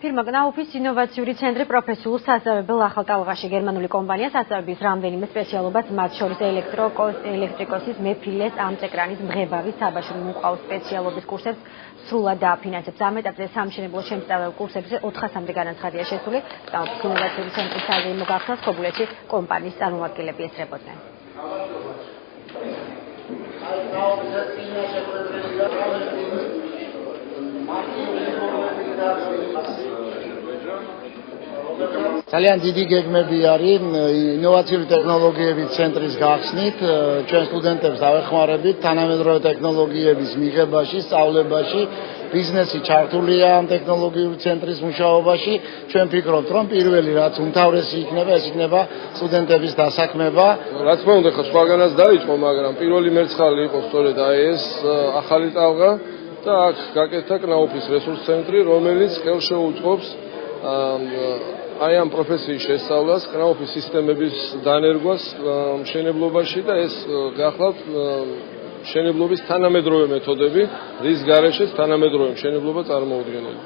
Firma კნაუფის ინოვაციური ცენტრი პროფესიულ სასწავლებელ ახალტალღაში გერმანული კომპანია სასწავლებლის რამდენიმე სპეციალობას, მათ შორის ელექტრიკოსის, მეფილეს, ამწეკრანის, მღებავის, საბაჟური მუყაოს სპეციალობის კურსებს სრულად დააფინანსებს. ამ ეტაპზე სამშენებლო შემსწავლელ კურსებზე 400-მდე განაცხადია შესული. კნაუფის ინოვაციური ცენტრის საზეიმო გახსნას ხობულეთში კომპანიის წარმომადგენლები ესწრებოდნენ. ძალიან დიდი გეგმები არის ინოვაციური ტექნოლოგიების ცენტრის გახსნით, ჩვენ სტუდენტებს ავეხმარებით თანამედროვე ტექნოლოგიების მიღებაში, სწავლებაში, ბიზნესი ჩართულია ამ ტექნოლოგიური ცენტრის მუშაობაში. ჩვენ ვფიქრობთ, რომ პირველი რაც უმთავრესი იქნება, ეს იქნება სტუდენტების დასაქმება. რა თქმა უნდა, ხო სხვაგანაც დაიწყო, მაგრამ პირველი მერცხალი იყო სწორედ აი ეს ახალი ტალღა და აქ გაკეთდა კნაუფის რესურს ცენტრი, რომელიც ხელს შეუწყობს აი ამ პროფესიის შესწავლას, კნაუფის სისტემების დანერგვას მშენებლობაში და ეს გახლავთ მშენებლობის თანამედროვე მეთოდები, რის გარეშეც თანამედროვე მშენებლობა წარმოუდგენელი.